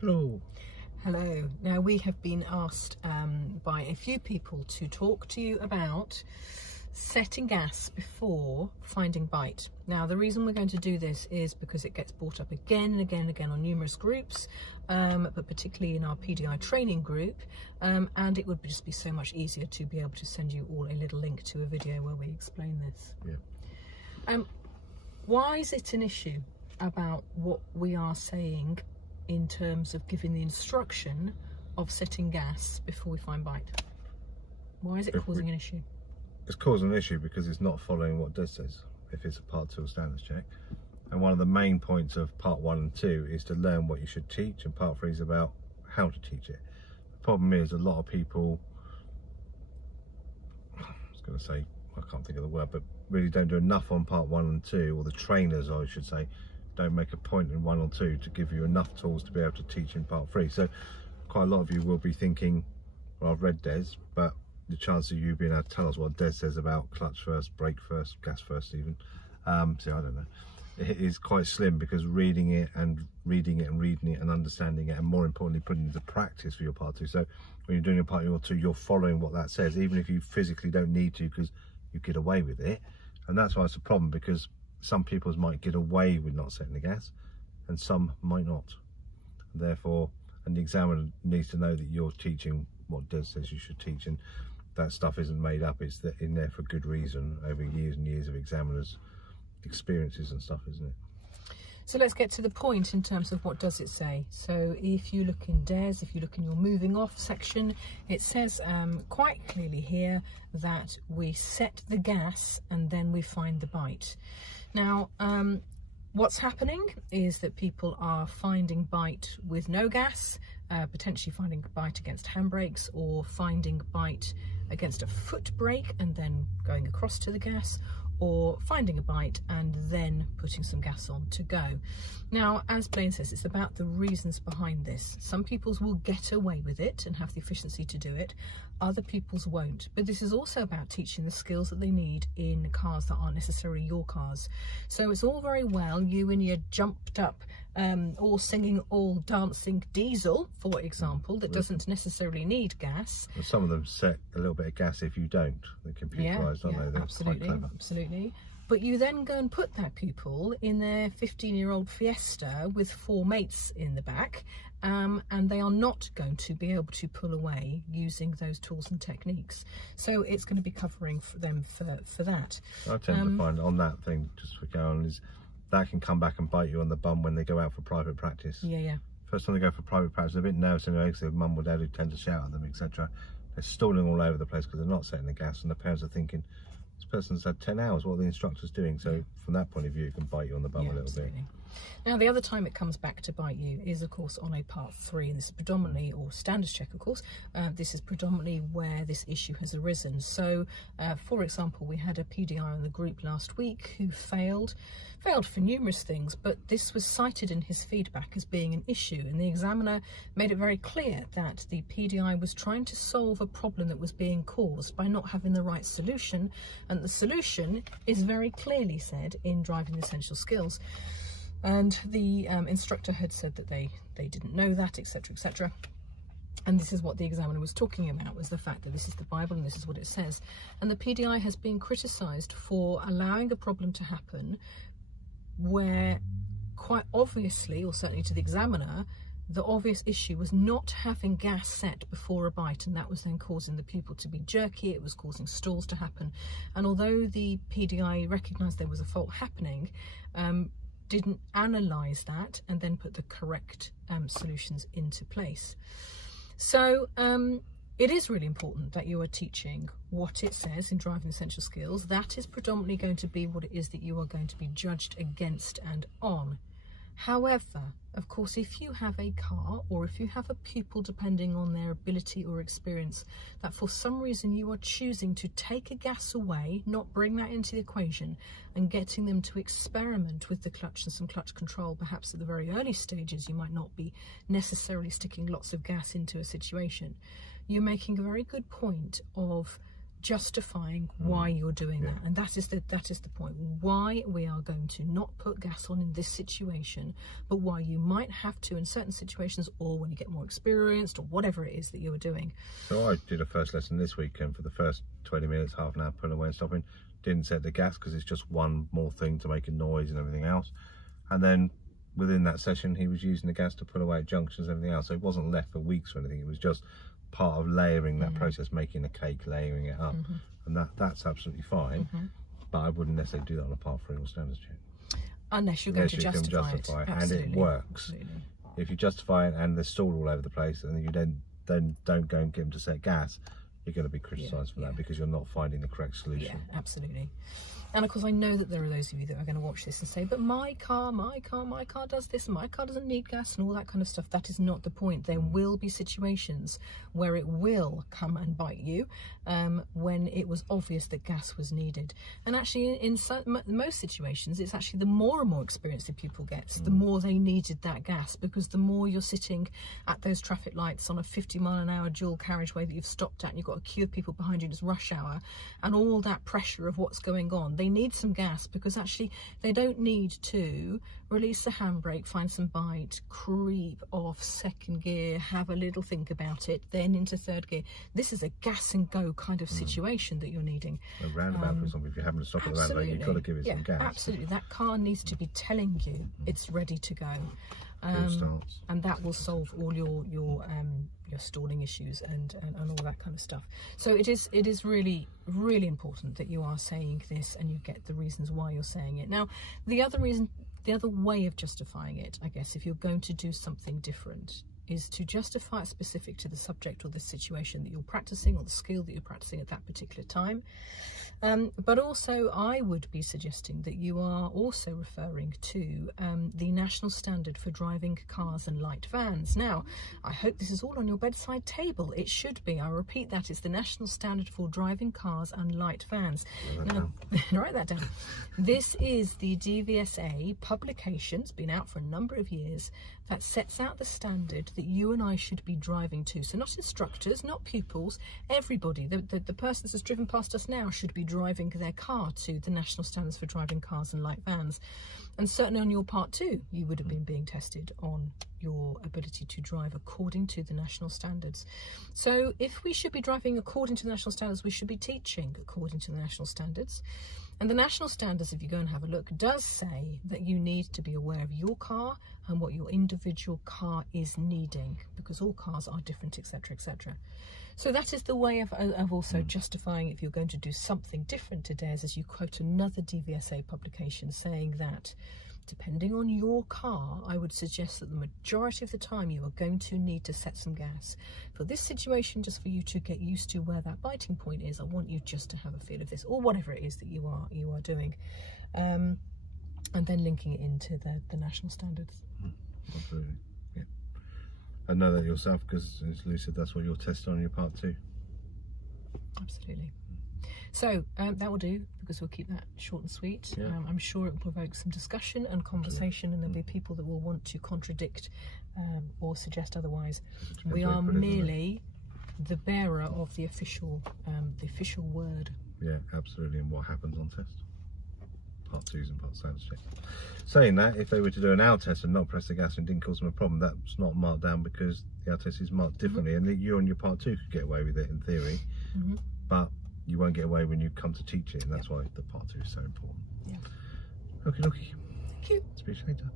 Hello. Hello. Now we have been asked by a few people to talk to you about setting gas before finding bite. Now the reason we're going to do this is because it gets brought up again and again and again on numerous groups, but particularly in our PDI training group, and it would just be so much easier to be able to send you all a little link to a video where we explain this. Yeah. Why is it an issue about what we are saying in terms of giving the instruction of setting gas before we find bite? Why is it causing an issue? It's causing an issue because it's not following what DES says if it's a part 2 standards check. And one of the main points of part 1 and 2 is to learn what you should teach, and part 3 is about how to teach it. The problem is a lot of people, I was going to say, I can't think of the word, but really don't do enough on part 1 and 2, or the trainers I should say, don't make a point in 1 or 2 to give you enough tools to be able to teach in part 3. So quite a lot of you will be thinking, well, I've read DES, but the chance of you being able to tell us what DES says about clutch first, brake first, gas first even, so I don't know, it is quite slim, because reading it and reading it and understanding it, and more importantly putting it into practice for your part 2. So when you're doing your part 2, you're following what that says, even if you physically don't need to, because you get away with it. And that's why it's a problem, because some people might get away with not setting the gas and some might not. Therefore, and the examiner needs to know that you're teaching what DES says you should teach, and that stuff isn't made up. It's in there for good reason, over years and years of examiners' experiences and stuff, isn't it? So let's get to the point in terms of what does it say. So if you look in DES, if you look in your moving off section, it says quite clearly here that we set the gas and then we find the bite. Now, what's happening is that people are finding bite with no gas, potentially finding bite against handbrakes, or finding bite against a foot brake and then going across to the gas, or finding a bite and then putting some gas on to go. Now, as Blaine says, it's about the reasons behind this. Some people's will get away with it and have the efficiency to do it, other people's won't. But this is also about teaching the skills that they need in cars that aren't necessarily your cars. So it's all very well you and your jumped up, all singing, all dancing diesel, for example, that doesn't necessarily need gas. And some of them set a little bit of gas if you don't. They're computerised, aren't they? They're absolutely, quite clever. absolutely. But you then go and put that pupil in their 15-year-old Fiesta with 4 mates in the back, and they are not going to be able to pull away using those tools and techniques. So it's going to be covering for them for that. I tend to find on that thing, just for going on, is that can come back and bite you on the bum when they go out for private practice. Yeah. First time they go for private practice, they're a bit nervous anyway, because their mum or dad who tend to shout at them, etc. They're stalling all over the place because they're not setting the gas, and the parents are thinking, this person's had 10 hours, what are the instructors doing? So from that point of view, it can bite you on the bum a little bit. Now, the other time it comes back to bite you is, of course, on a part 3, and this is predominantly, or standards check, of course, this is predominantly where this issue has arisen. So, for example, we had a PDI in the group last week who failed for numerous things, but this was cited in his feedback as being an issue, and the examiner made it very clear that the PDI was trying to solve a problem that was being caused by not having the right solution, and the solution is very clearly said in Driving the Essential Skills. And the instructor had said that they didn't know that, etc., etc. And this is what the examiner was talking about, was the fact that this is the Bible and this is what it says. And the PDI has been criticised for allowing a problem to happen where, quite obviously, or certainly to the examiner, the obvious issue was not having gas set before a bite, and that was then causing the pupil to be jerky, it was causing stalls to happen. And although the PDI recognised there was a fault happening, didn't analyse that and then put the correct solutions into place. So it is really important that you are teaching what it says in Driving Essential Skills. That is predominantly going to be what it is that you are going to be judged against and on. However, of course, if you have a car, or if you have a pupil, depending on their ability or experience, that for some reason you are choosing to take a gas away, not bring that into the equation, and getting them to experiment with the clutch and some clutch control, perhaps at the very early stages you might not be necessarily sticking lots of gas into a situation, you're making a very good point of justifying why you're doing that, and that is the point. Why we are going to not put gas on in this situation, but why you might have to in certain situations, or when you get more experienced, or whatever it is that you are doing. So I did a first lesson this weekend. For the first 20 minutes, half an hour, pulling away and stopping. Didn't set the gas because it's just one more thing to make a noise and everything else. And then within that session, he was using the gas to pull away at junctions and everything else. So it wasn't left for weeks or anything. It was just part of layering that process, making a cake, layering it up, and that's absolutely fine. But I wouldn't necessarily do that on a Part 3 or standards check Unless you're going to justify it. and it works. Absolutely. If you justify it and they're stalled all over the place, and you then don't go and get them to set gas, you're going to be criticised for that because you're not finding the correct solution. Yeah, absolutely. And of course, I know that there are those of you that are going to watch this and say, but my car does this, and my car doesn't need gas and all that kind of stuff. That is not the point. There will be situations where it will come and bite you when it was obvious that gas was needed. And actually, in most situations, it's actually the more and more experience the pupil gets, the more they needed that gas, because the more you're sitting at those traffic lights on a 50-mile-an-hour dual carriageway that you've stopped at, and you've got a queue of people behind you, and it's rush hour, and all that pressure of what's going on, they need some gas, because actually they don't need to release the handbrake, find some bite, creep off second gear, have a little think about it, then into third gear. This is a gas and go kind of situation that you're needing. A roundabout, for example, if you're having to stop at the roundabout, you've got to give it some gas. Absolutely, that car needs to be telling you it's ready to go. And that will solve all your stalling issues and all that kind of stuff. So it is really, really important that you are saying this and you get the reasons why you're saying it. Now, the other way of justifying it, I guess, if you're going to do something different, is to justify it specific to the subject or the situation that you're practicing, or the skill that you're practicing at that particular time. But also, I would be suggesting that you are also referring to the national standard for driving cars and light vans. Now, I hope this is all on your bedside table. It should be. I repeat, that is the national standard for driving cars and light vans. Now, write that down. This is the DVSA publication. It's been out for a number of years, that sets out the standard that you and I should be driving to. So not instructors, not pupils, everybody. The person that's driven past us now should be driving their car to the national standards for driving cars and light vans. And certainly on your Part 2, you would have been being tested on your ability to drive according to the national standards. So if we should be driving according to the national standards, we should be teaching according to the national standards. And the national standards, if you go and have a look, does say that you need to be aware of your car and what your individual car is needing, because all cars are different, etc., etc. So that is the way of also justifying, if you're going to do something different to DARES, as you quote another DVSA publication saying that, depending on your car, I would suggest that the majority of the time you are going to need to set some gas. For this situation, just for you to get used to where that biting point is, I want you just to have a feel of this, or whatever it is that you are doing, and then linking it into the national standards. Absolutely, yeah. I know that yourself, because as Lou said, that's what you're testing on your Part 2. Absolutely. So that will do, because we'll keep that short and sweet. Yeah. I'm sure it will provoke some discussion and conversation, and there'll be people that will want to contradict or suggest otherwise. We are merely the bearer of the official word. Yeah, absolutely. And what happens on test? Part 2s and Part standards check. Saying that, if they were to do an hour test and not press the gas and didn't cause them a problem, that's not marked down, because the hour test is marked differently, and you on your Part 2 could get away with it in theory, but you won't get away when you come to teach it, and that's why the Part 2 is so important. Yeah. Okie dokie. Thank you. Speak to you later.